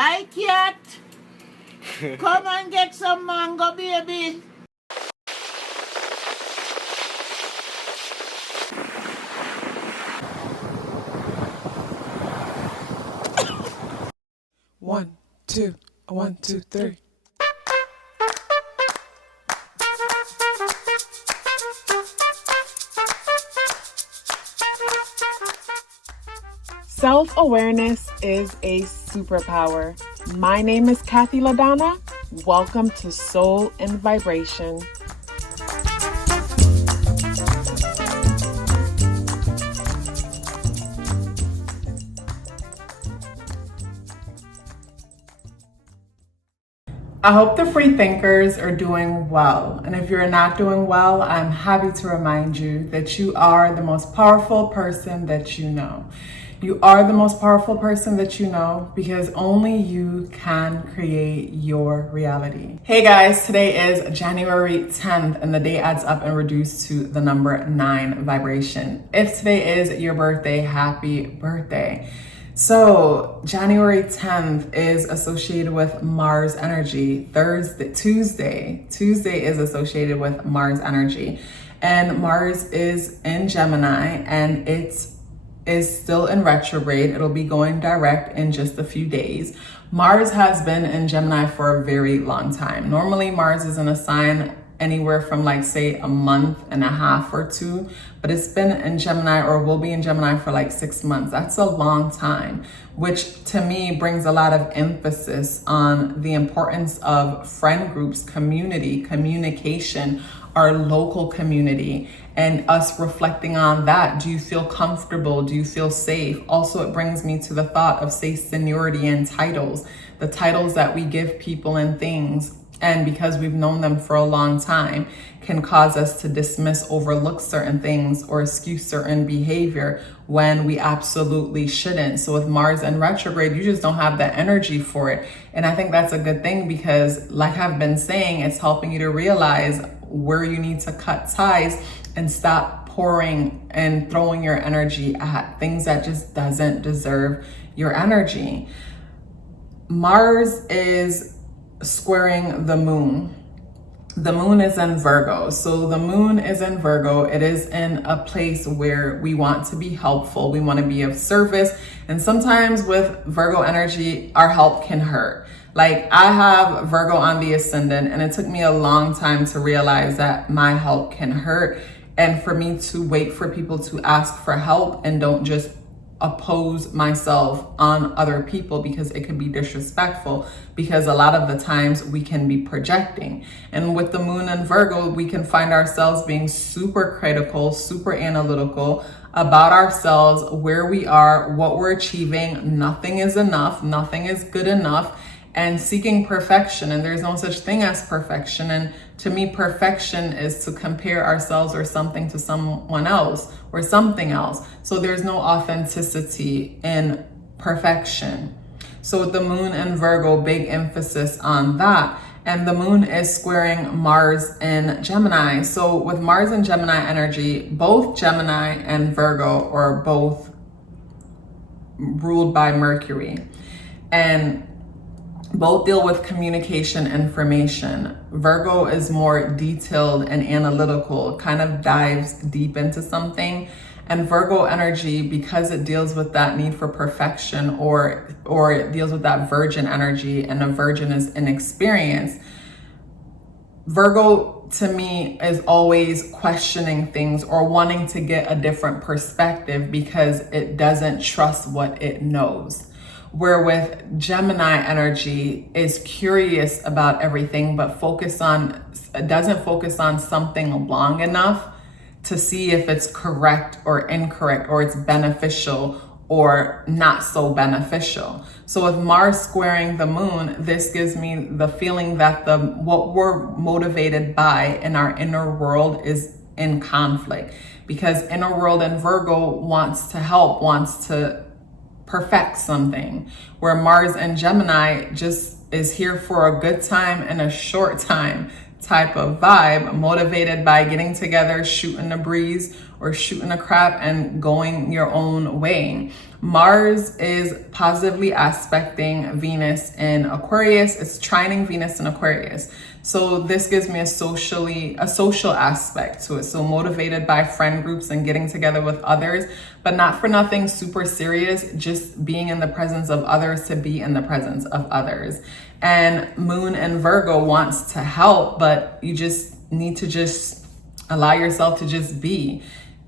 Hi, cat. Come and get some mango, baby. One, two, 1, 2, 3. Self-awareness is a superpower. My name is KathyLaDonna. Welcome to Soul and Vibration. I hope the free thinkers are doing well. And if you're not doing well, I'm happy to remind you that you are the most powerful person that you know. You are the most powerful person that you know because only you can create your reality. Hey guys, today is January 10th and the day adds up and reduced to the number 9 vibration. If today is your birthday, happy birthday. So January 10th is associated with Mars energy. Tuesday is associated with Mars energy. And Mars is in Gemini and it is still in retrograde. It'll be going direct in just a few days. Mars has been in Gemini for a very long time. Normally Mars is in a sign anywhere from like say a month and a half or 2, but it's been in Gemini or will be in Gemini for like 6 months. That's a long time, which to me brings a lot of emphasis on the importance of friend groups, community, communication, our local community, and us reflecting on that. Do you feel comfortable? Do you feel safe? Also, it brings me to the thought of say seniority and titles, the titles that we give people and things. And because we've known them for a long time, can cause us to dismiss, overlook certain things or excuse certain behavior when we absolutely shouldn't. So with Mars in retrograde, you just don't have the energy for it. And I think that's a good thing because like I've been saying, it's helping you to realize where you need to cut ties and stop pouring and throwing your energy at things that just doesn't deserve your energy. Mars is squaring the moon. The moon is in Virgo. So the moon is in Virgo. It is in a place where we want to be helpful. We want to be of service. And sometimes with Virgo energy, our help can hurt. Like I have Virgo on the ascendant and it took me a long time to realize that my help can hurt. And for me to wait for people to ask for help and don't just oppose myself on other people because it can be disrespectful, because a lot of the times we can be projecting. And with the moon in Virgo, we can find ourselves being super critical, super analytical about ourselves, where we are, what we're achieving. Nothing is enough, nothing is good enough, and seeking perfection. And there's no such thing as perfection. And to me, perfection is to compare ourselves or something to someone else or something else. So there's no authenticity in perfection. So with the moon and Virgo, big emphasis on that. And the moon is squaring Mars in Gemini. So with Mars and Gemini energy, both Gemini and Virgo are both ruled by Mercury. And both deal with communication information. Virgo is more detailed and analytical, kind of dives deep into something. And Virgo energy, because it deals with that need for perfection or it deals with that virgin energy, and a virgin is inexperienced. Virgo to me is always questioning things or wanting to get a different perspective because it doesn't trust what it knows. Where with Gemini energy is curious about everything, but doesn't focus on something long enough to see if it's correct or incorrect, or it's beneficial or not so beneficial. So with Mars squaring the moon, this gives me the feeling that what we're motivated by in our inner world is in conflict, because inner world in Virgo wants to help, wants to perfect something, where Mars and Gemini just is here for a good time and a short time type of vibe, motivated by getting together, shooting the breeze, or shooting a crap and going your own way. Mars is positively aspecting Venus in Aquarius. It's trining Venus in Aquarius. So this gives me a social aspect to it. So motivated by friend groups and getting together with others, but not for nothing super serious, just being in the presence of others to be in the presence of others. And Moon and Virgo wants to help, but you just need to just allow yourself to just be.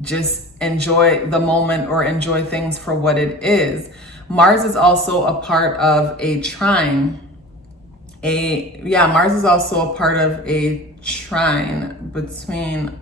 Just enjoy the moment or enjoy things for what it is. Mars is also a part of a trine. Mars is also a part of a trine between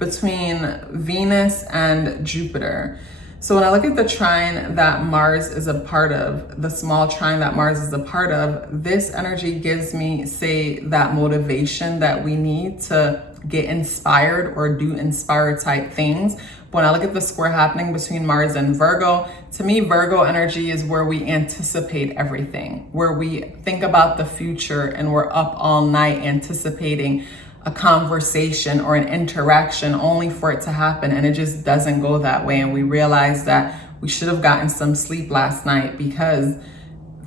Venus and Jupiter. So when I look at the trine that Mars is a part of, the small trine that Mars is a part of, this energy gives me, say, that motivation that we need to get inspired or do inspired type things. When I look at the square happening between Mars and Virgo, to me, Virgo energy is where we anticipate everything, where we think about the future and we're up all night anticipating a conversation or an interaction only for it to happen, and it just doesn't go that way. And we realize that we should have gotten some sleep last night because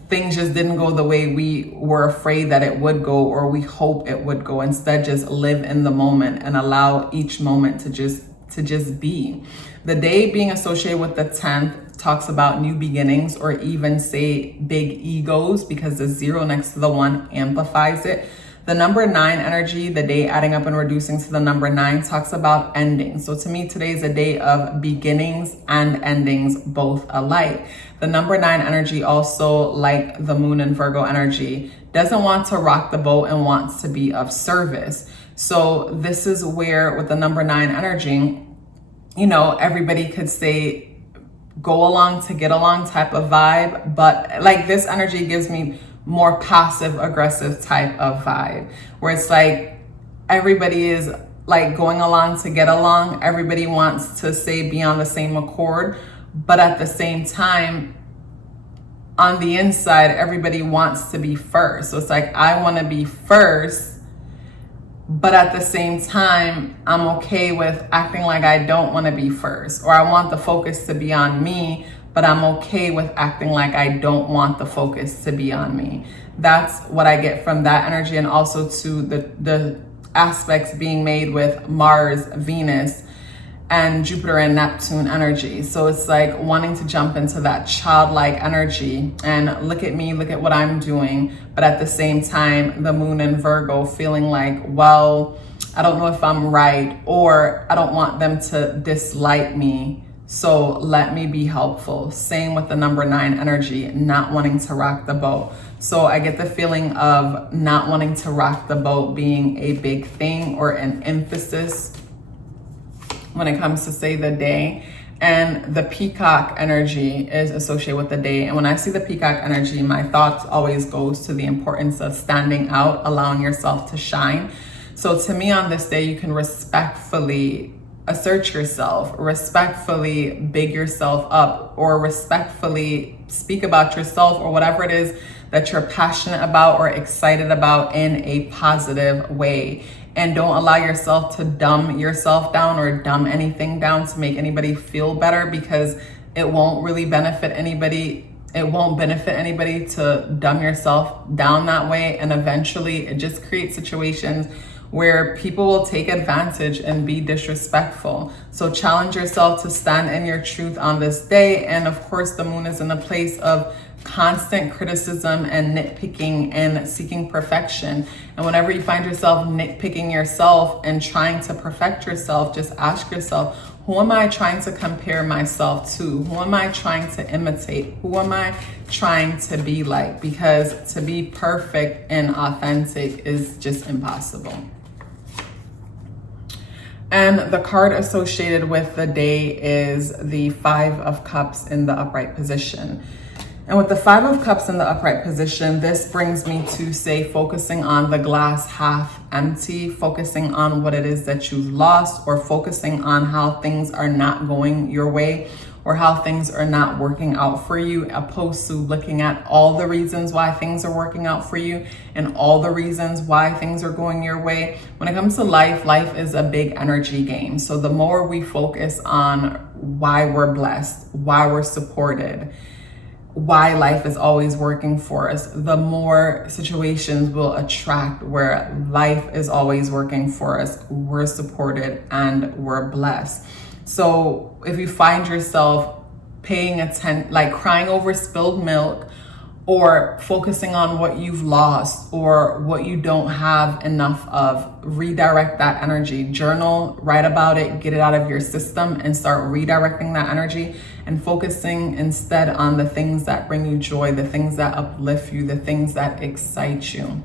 things just didn't go the way we were afraid that it would go or we hope it would go. Instead, just live in the moment and allow each moment to just be. The day being associated with the 10th talks about new beginnings, or even say big egos, because the 0 next to the 1 amplifies it. The number 9 energy, the day adding up and reducing to the number 9, talks about endings. So to me, today is a day of beginnings and endings, both alike. The number 9 energy, also like the Moon and Virgo energy, doesn't want to rock the boat and wants to be of service. So this is where, with the number 9 energy, you know, everybody could say go along to get along type of vibe, but like this energy gives me more passive aggressive type of vibe, where it's like everybody is like going along to get along. Everybody wants to say be on the same accord, but at the same time, on the inside, everybody wants to be first. So it's like, I want to be first, but at the same time, I'm okay with acting like I don't want to be first, or I want the focus to be on me, but I'm okay with acting like I don't want the focus to be on me. That's what I get from that energy. And also to the aspects being made with Mars, Venus, and Jupiter and Neptune energy. So it's like wanting to jump into that childlike energy and look at me, look at what I'm doing. But at the same time, the Moon and Virgo feeling like, well, I don't know if I'm right, or I don't want them to dislike me, so let me be helpful. Same with the number 9 energy, not wanting to rock the boat. So I get the feeling of not wanting to rock the boat being a big thing or an emphasis when it comes to, say, the day. And the peacock energy is associated with the day. And when I see the peacock energy, my thoughts always goes to the importance of standing out, allowing yourself to shine. So to me, on this day, you can respectfully assert yourself, respectfully big yourself up, or respectfully speak about yourself or whatever it is that you're passionate about or excited about in a positive way. And don't allow yourself to dumb yourself down or dumb anything down to make anybody feel better, because it won't really benefit anybody. It won't benefit anybody to dumb yourself down that way. And eventually it just creates situations where people will take advantage and be disrespectful. So challenge yourself to stand in your truth on this day. And of course, the Moon is in a place of constant criticism and nitpicking and seeking perfection. And whenever you find yourself nitpicking yourself and trying to perfect yourself, just ask yourself, who am I trying to compare myself to? Who am I trying to imitate? Who am I trying to be like? Because to be perfect and authentic is just impossible. And the card associated with the day is the 5 of Cups in the upright position. And with the 5 of Cups in the upright position, this brings me to, say, focusing on the glass half empty, focusing on what it is that you've lost, or focusing on how things are not going your way, or how things are not working out for you, opposed to looking at all the reasons why things are working out for you and all the reasons why things are going your way. When it comes to life, life is a big energy game. So the more we focus on why we're blessed, why we're supported, why life is always working for us, the more situations will attract where life is always working for us, we're supported, and we're blessed. So if you find yourself paying attention, like crying over spilled milk, or focusing on what you've lost or what you don't have enough of, redirect that energy. Journal, write about it, get it out of your system, and start redirecting that energy and focusing instead on the things that bring you joy, the things that uplift you, the things that excite you.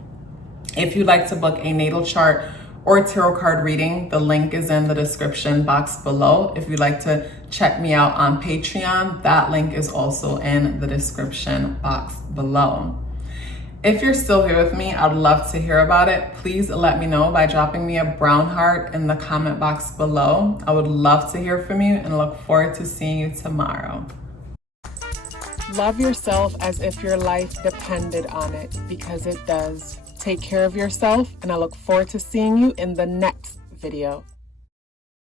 If you'd like to book a natal chart or tarot card reading, the link is in the description box below. If you'd like to check me out on Patreon, that link is also in the description box below. If you're still here with me, I'd love to hear about it. Please let me know by dropping me a brown heart in the comment box below. I would love to hear from you and look forward to seeing you tomorrow. Love yourself as if your life depended on it, because it does. Take care of yourself, and I look forward to seeing you in the next video.